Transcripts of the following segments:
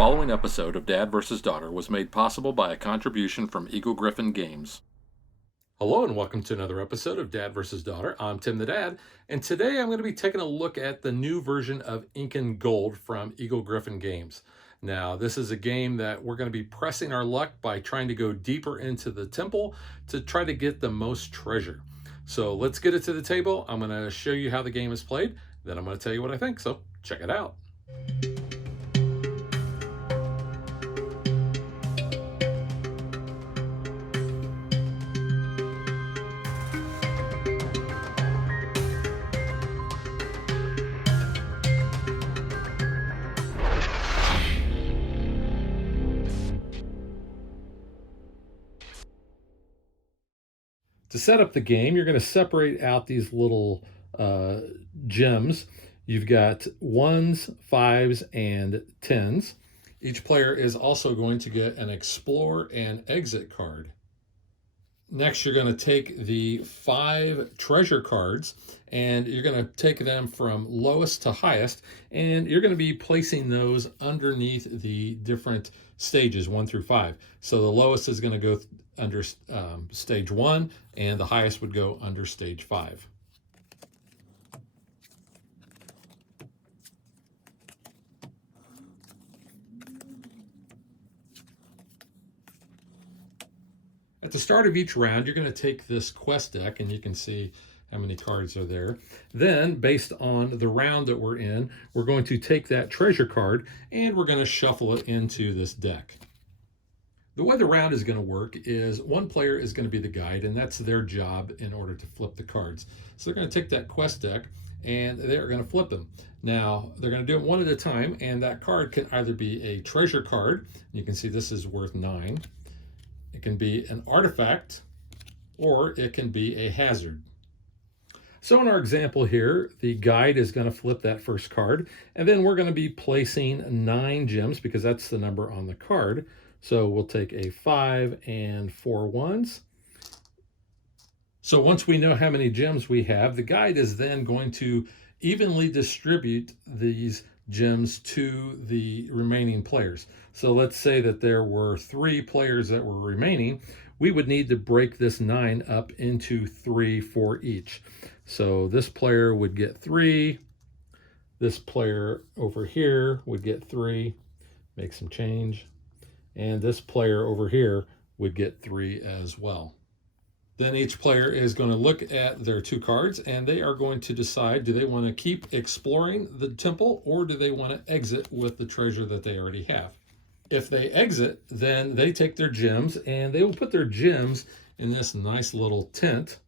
following episode of Dad vs. Daughter was made possible by a contribution from Eagle-Gryphon Games. Hello and welcome to another episode of Dad vs. Daughter. I'm Tim the Dad, and today I'm going to be taking a look at the new version of Incan Gold from Eagle-Gryphon Games. Now, this is a game that we're going to be pressing our luck by trying to go deeper into the temple to try to get the most treasure. So let's get it to the table. I'm going to show you how the game is played, then I'm going to tell you what I think, so check it out. To set up the game, you're going to separate out these little gems. You've got 1s, 5s, and 10s. Each player is also going to get an Explore and Exit card. Next, you're going to take the 5 treasure cards, and you're going to take them from lowest to highest, and you're going to be placing those underneath the different stages 1 through 5. So the lowest is going to go under stage 1, and the highest would go under stage 5. At the start of each round, you're going to take this quest deck, and you can see how many cards are there. Then, based on the round that we're in, we're going to take that treasure card, and we're going to shuffle it into this deck. The way the round is going to work is one player is going to be the guide, and that's their job in order to flip the cards. So they're going to take that quest deck, and they're going to flip them. Now, they're going to do it one at a time, and that card can either be a treasure card. You can see this is worth 9. It can be an artifact, or it can be a hazard. So in our example here, the guide is going to flip that first card, and then we're going to be placing 9 gems because that's the number on the card. So we'll take a 5 and 4 1s. So once we know how many gems we have, the guide is then going to evenly distribute these gems to the remaining players. So let's say that there were 3 players that were remaining. We would need to break this 9 up into 3 for each. So this player would get 3. This player over here would get 3. Make some change. And this player over here would get 3 as well. Then each player is going to look at their 2 cards, and they are going to decide, do they want to keep exploring the temple, or do they want to exit with the treasure that they already have? If they exit, then they take their gems, and they will put their gems in this nice little tent,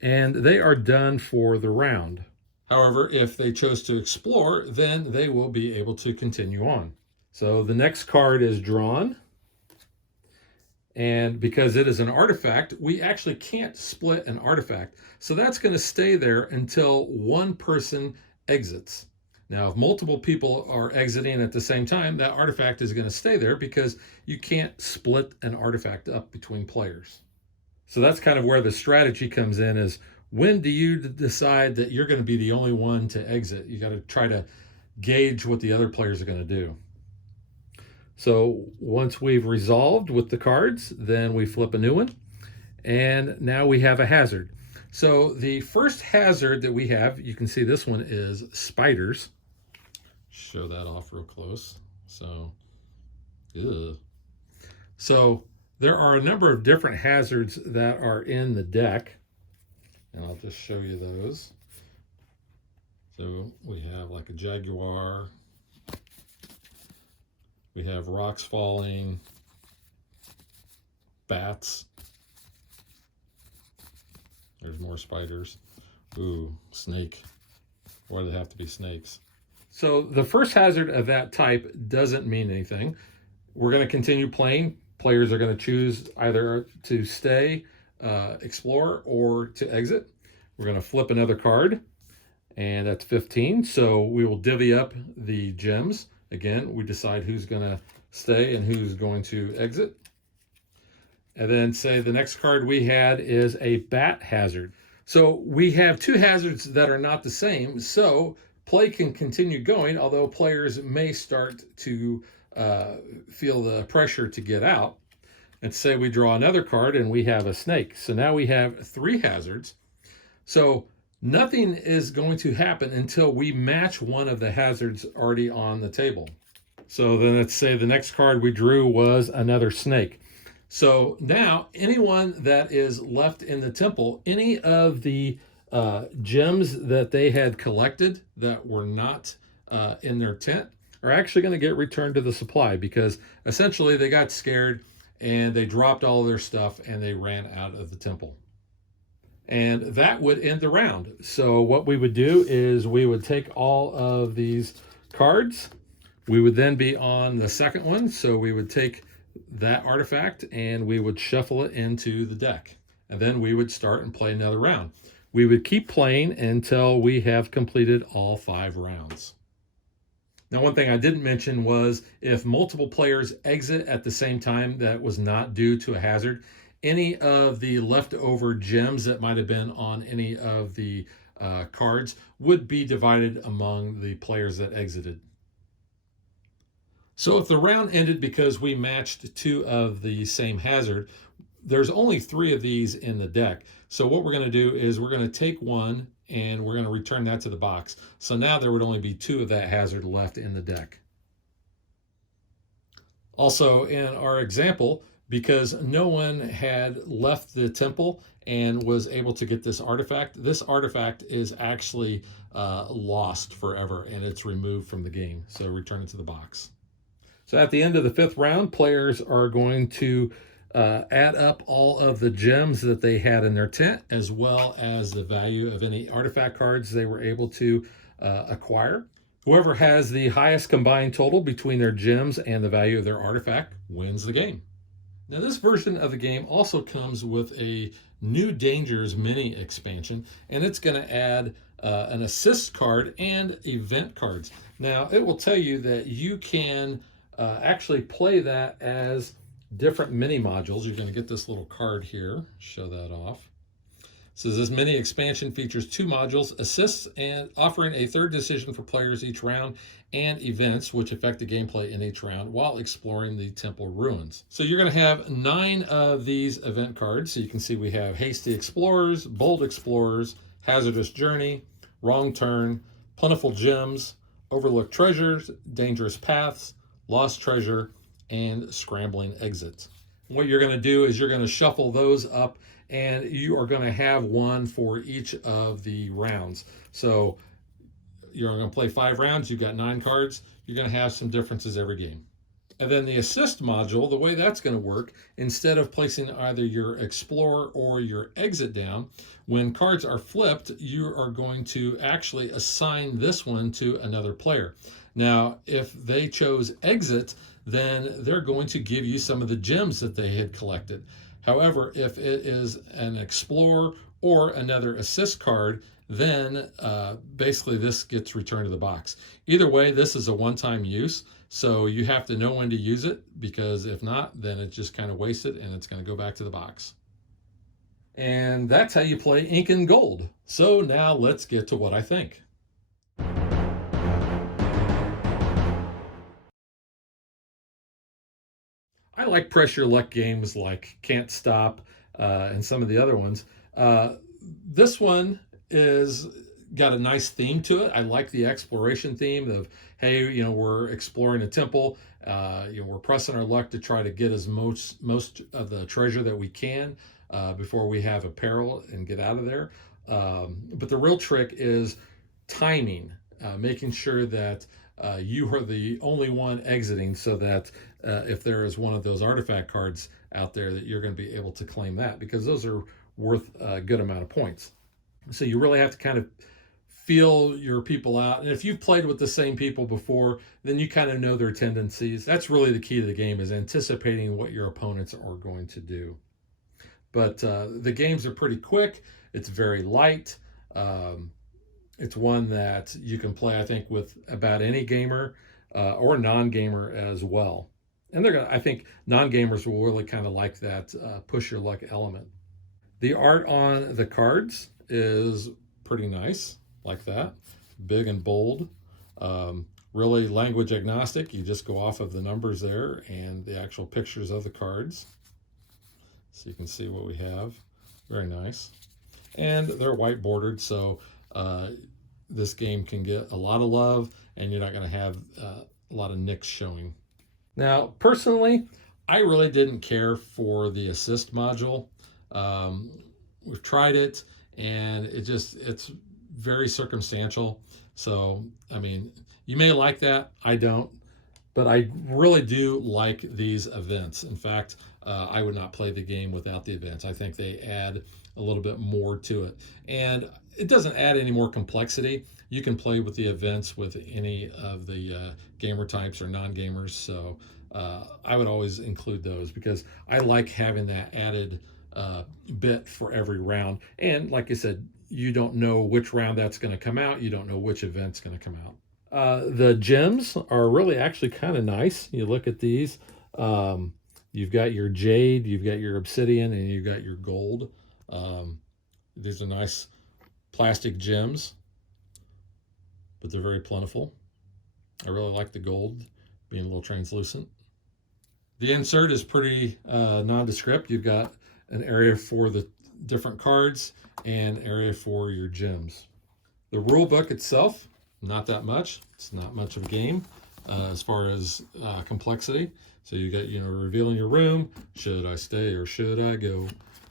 and they are done for the round. However, if they chose to explore, then they will be able to continue on. So the next card is drawn. And because it is an artifact, we actually can't split an artifact. So that's going to stay there until one person exits. Now, if multiple people are exiting at the same time, that artifact is going to stay there because you can't split an artifact up between players. So that's kind of where the strategy comes in, is when do you decide that you're going to be the only one to exit? You got to try to gauge what the other players are going to do. So once we've resolved with the cards, then we flip a new one, and now we have a hazard. So the first hazard that we have, you can see this one is spiders. Show that off real close. So, ugh. So there are a number of different hazards that are in the deck, and I'll just show you those. So we have like a jaguar. We have rocks falling, bats. There's more spiders. Ooh, snake. Why do they have to be snakes? So the first hazard of that type doesn't mean anything. We're going to continue playing. Players are going to choose either to stay, explore, or to exit. We're going to flip another card, and that's 15. So we will divvy up the gems. Again, we decide who's going to stay and who's going to exit. And then say the next card we had is a bat hazard. So we have 2 hazards that are not the same. So play can continue going, although players may start to feel the pressure to get out. And say we draw another card and we have a snake. So now we have 3 hazards. So nothing is going to happen until we match one of the hazards already on the table. So then let's say the next card we drew was another snake. So now anyone that is left in the temple, any of the gems that they had collected that were not in their tent are actually going to get returned to the supply, because essentially they got scared and they dropped all of their stuff and they ran out of the temple. And that would end the round. So what we would do is we would take all of these cards. We would then be on the second one. So we would take that artifact and we would shuffle it into the deck. And then we would start and play another round. We would keep playing until we have completed all 5 rounds. Now, one thing I didn't mention was if multiple players exit at the same time that was not due to a hazard, any of the leftover gems that might have been on any of the cards would be divided among the players that exited. So if the round ended because we matched 2 of the same hazard, there's only 3 of these in the deck. So what we're going to do is we're going to take one and we're going to return that to the box. So now there would only be 2 of that hazard left in the deck. Also, in our example, because no one had left the temple and was able to get this artifact is actually lost forever and it's removed from the game. So return it to the box. So at the end of the 5th round, players are going to add up all of the gems that they had in their tent, as well as the value of any artifact cards they were able to acquire. Whoever has the highest combined total between their gems and the value of their artifact wins the game. Now, this version of the game also comes with a new Dangers mini expansion, and it's going to add an assist card and event cards. Now, it will tell you that you can actually play that as different mini modules. You're going to get this little card here, show that off. So this mini expansion features 2 modules, assists and offering a 3rd decision for players each round, and events which affect the gameplay in each round while exploring the temple ruins. So you're going to have 9 of these event cards. So you can see we have Hasty Explorers, Bold Explorers, Hazardous Journey, Wrong Turn, Plentiful Gems, Overlooked Treasures, Dangerous Paths, Lost Treasure, and Scrambling Exit. What you're going to do is you're going to shuffle those up, and you are going to have one for each of the rounds. So you're going to play 5 rounds. You've got 9 cards. You're going to have some differences every game. And then the assist module, the way that's going to work, instead of placing either your Explorer or your Exit down, when cards are flipped, you are going to actually assign this one to another player. Now, if they chose Exit, then they're going to give you some of the gems that they had collected. However, if it is an Explorer or another assist card, then basically this gets returned to the box. Either way, this is a one-time use, so you have to know when to use it, because if not, then it's just kind of wasted and it's going to go back to the box. And that's how you play Incan Gold. So now let's get to what I think. I like press your luck games like Can't Stop and some of the other ones. This one is got a nice theme to it. I like the exploration theme of, hey, we're exploring a temple. We're pressing our luck to try to get as most of the treasure that we can before we have a peril and get out of there. But the real trick is timing, making sure that you are the only one exiting, so that if there is one of those artifact cards out there, that you're going to be able to claim that, because those are worth a good amount of points. So you really have to kind of feel your people out. And if you've played with the same people before, then you kind of know their tendencies. That's really the key to the game, is anticipating what your opponents are going to do. But the games are pretty quick. It's very light. It's one that you can play, I think, with about any gamer or non-gamer as well. And I think non-gamers will really kind of like that push your luck element. The art on the cards is pretty nice, like that. big and bold. Really language agnostic. You just go off of the numbers there and the actual pictures of the cards. So you can see what we have. Very nice. And they're white bordered, so this game can get a lot of love, and you're not going to have a lot of nicks showing. Now, personally, I really didn't care for the assist module. We've tried it, and it's very circumstantial. So, I mean, you may like that. I don't. But I really do like these events. In fact, I would not play the game without the events. I think they add a little bit more to it. And it doesn't add any more complexity. You can play with the events with any of the gamer types or non-gamers. So I would always include those because I like having that added bit for every round. And like I said, you don't know which round that's going to come out. You don't know which event's going to come out. The gems are really actually kind of nice. You look at these. You've got your jade, you've got your obsidian, and you've got your gold. These are nice plastic gems, but they're very plentiful. I really like the gold being a little translucent. The insert is pretty nondescript. You've got an area for the different cards and an area for your gems. The rule book itself, not that much. It's not much of a game as far as complexity. So you got, revealing your room. Should I stay or should I go?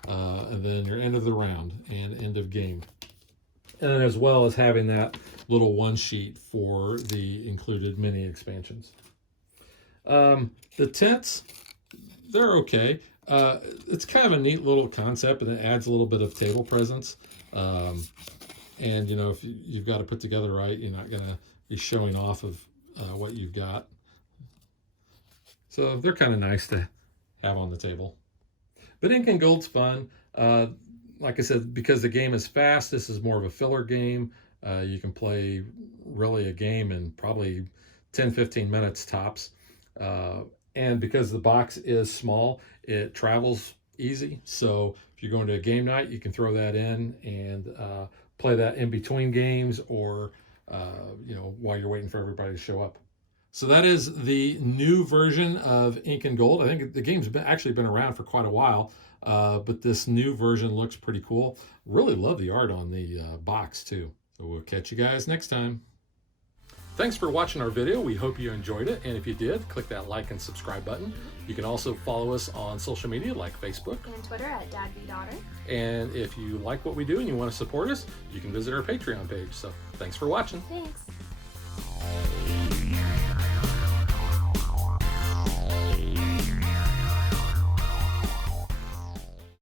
And then your end of the round and end of game. And then as well as having that little one sheet for the included mini expansions. The tents, they're okay. It's kind of a neat little concept, and it adds a little bit of table presence. And, if you've got to put together right, you're not going to be showing off of what you've got. So they're kind of nice to have on the table. But Incan Gold's fun. Like I said, because the game is fast, this is more of a filler game. You can play really a game in probably 10-15 minutes tops. And because the box is small, it travels easy. So if you're going to a game night, you can throw that in and play that in between games or, while you're waiting for everybody to show up. So that is the new version of Incan Gold. I think the game's actually been around for quite a while, but this new version looks pretty cool. Really love the art on the box too. So we'll catch you guys next time. Thanks for watching our video. We hope you enjoyed it. And if you did, click that like and subscribe button. You can also follow us on social media like Facebook and Twitter at DadBeDaughter. And if you like what we do and you want to support us, you can visit our Patreon page. So thanks for watching. Thanks.